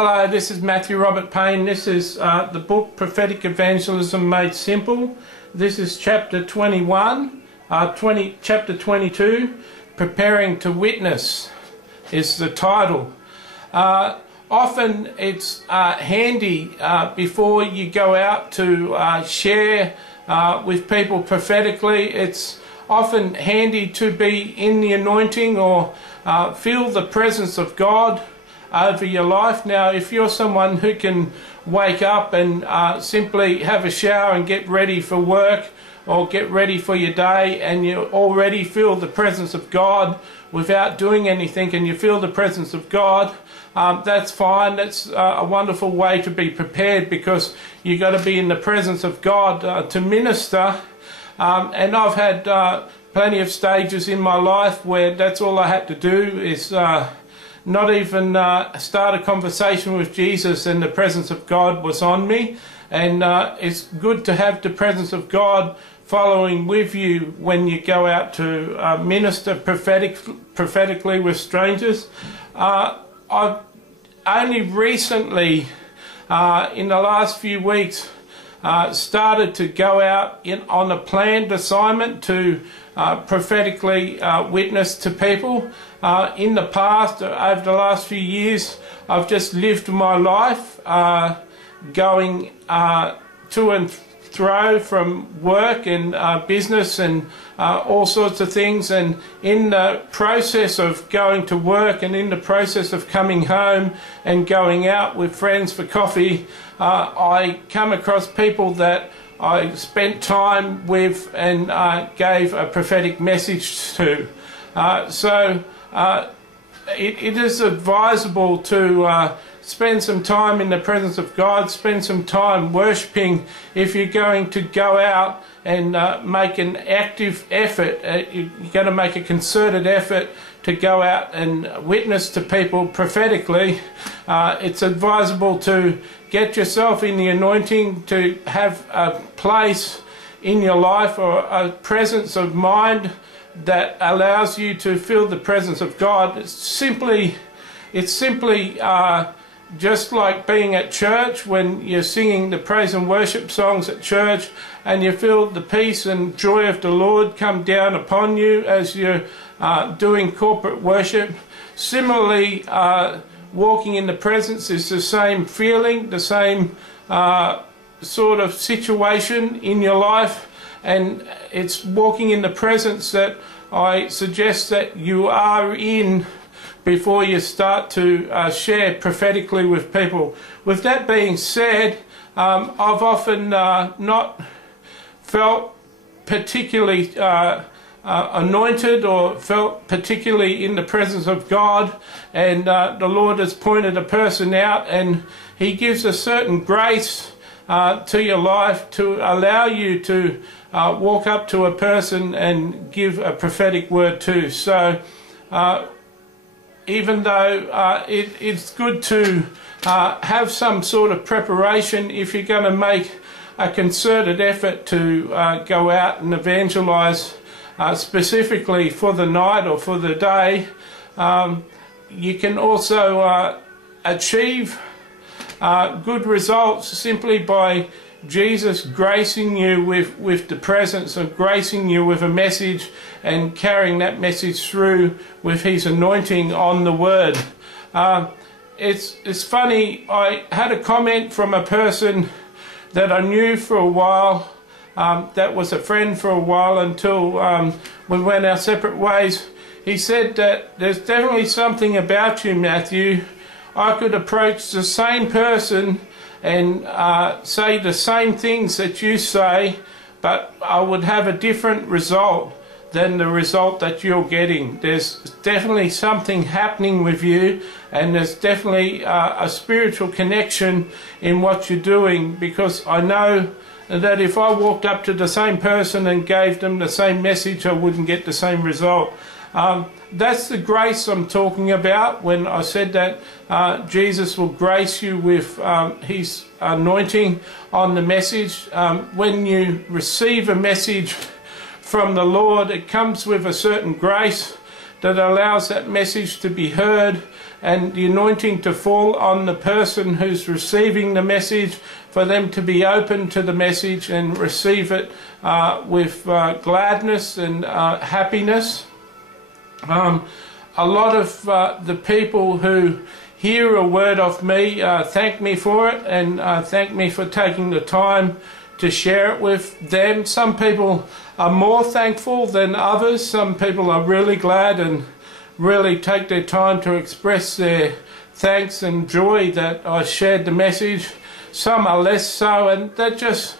Hello, this is Matthew Robert Payne. This is the book Prophetic Evangelism Made Simple. This is chapter 21, chapter 22, Preparing to Witness is the title. Often it's handy before you go out to share with people prophetically. It's often handy to be in the anointing or feel the presence of God over your life. Now, if you're someone who can wake up and simply have a shower and get ready for work or get ready for your day, and you already feel the presence of God without doing anything, and you feel the presence of God, that's fine. That's a wonderful way to be prepared, because you've got to be in the presence of God to minister. And I've had plenty of stages in my life where that's all I had to do is not even start a conversation with Jesus, and the presence of God was on me. And it's good to have the presence of God following with you when you go out to minister prophetically with strangers. I've only recently, in the last few weeks, started to go out on a planned assignment to prophetically witness to people. In the past, over the last few years, I've just lived my life going to and fro from work and business and all sorts of things, and in the process of going to work and in the process of coming home and going out with friends for coffee, I come across people that I spent time with and gave a prophetic message to. It is advisable to spend some time in the presence of God, spend some time worshipping. If you're going to go out and make an active effort, you're going to make a concerted effort to go out and witness to people prophetically, it's advisable to get yourself in the anointing, to have a place in your life or a presence of mind that allows you to feel the presence of God. It's simply just like being at church when you're singing the praise and worship songs at church, and you feel the peace and joy of the Lord come down upon you as you're doing corporate worship. Similarly, walking in the presence is the same feeling, the same sort of situation in your life, and it's walking in the presence that I suggest that you are in before you start to share prophetically with people. With that being said, I've often not felt particularly anointed or felt particularly in the presence of God, and the Lord has pointed a person out, and He gives a certain grace to your life to allow you to walk up to a person and give a prophetic word to. So even though it's good to have some sort of preparation, if you're going to make a concerted effort to go out and evangelize specifically for the night or for the day, you can also achieve good results simply by Jesus gracing you with the presence, and gracing you with a message and carrying that message through with His anointing on the word. It's funny, I had a comment from a person that I knew for a while, that was a friend for a while until we went our separate ways. He said that there's definitely something about you, Matthew. I could approach the same person and say the same things that you say, but I would have a different result than the result that you're getting. There's definitely something happening with you, and there's definitely a spiritual connection in what you're doing, because I know that if I walked up to the same person and gave them the same message, I wouldn't get the same result. That's the grace I'm talking about when I said that Jesus will grace you with His anointing on the message. When you receive a message from the Lord, it comes with a certain grace that allows that message to be heard and the anointing to fall on the person who's receiving the message, for them to be open to the message and receive it with gladness and happiness. A lot of the people who hear a word of me thank me for it, and thank me for taking the time to share it with them. Some people are more thankful than others. Some people are really glad and really take their time to express their thanks and joy that I shared the message. Some are less so, and that just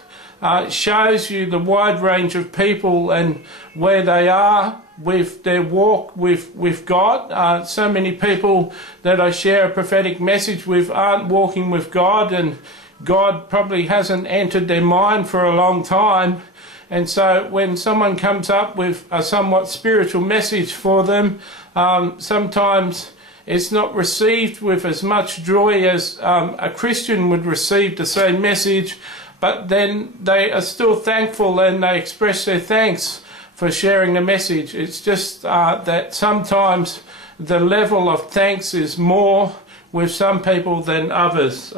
shows you the wide range of people and where they are with their walk with God. So many people that I share a prophetic message with aren't walking with God, and God probably hasn't entered their mind for a long time. And so when someone comes up with a somewhat spiritual message for them, sometimes it's not received with as much joy as a Christian would receive the same message, but then they are still thankful and they express their thanks for sharing the message. It's just that sometimes the level of thanks is more with some people than others.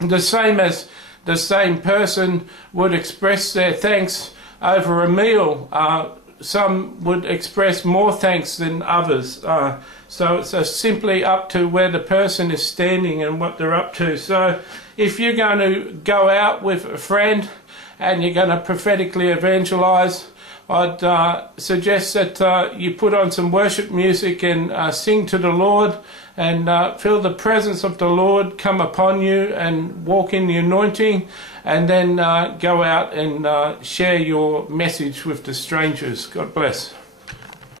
The same as the same person would express their thanks over a meal. Some would express more thanks than others. So it's simply up to where the person is standing and what they're up to. So if you're going to go out with a friend and you're going to prophetically evangelize, I'd suggest that you put on some worship music and sing to the Lord, and feel the presence of the Lord come upon you and walk in the anointing, and then go out and share your message with the strangers. God bless.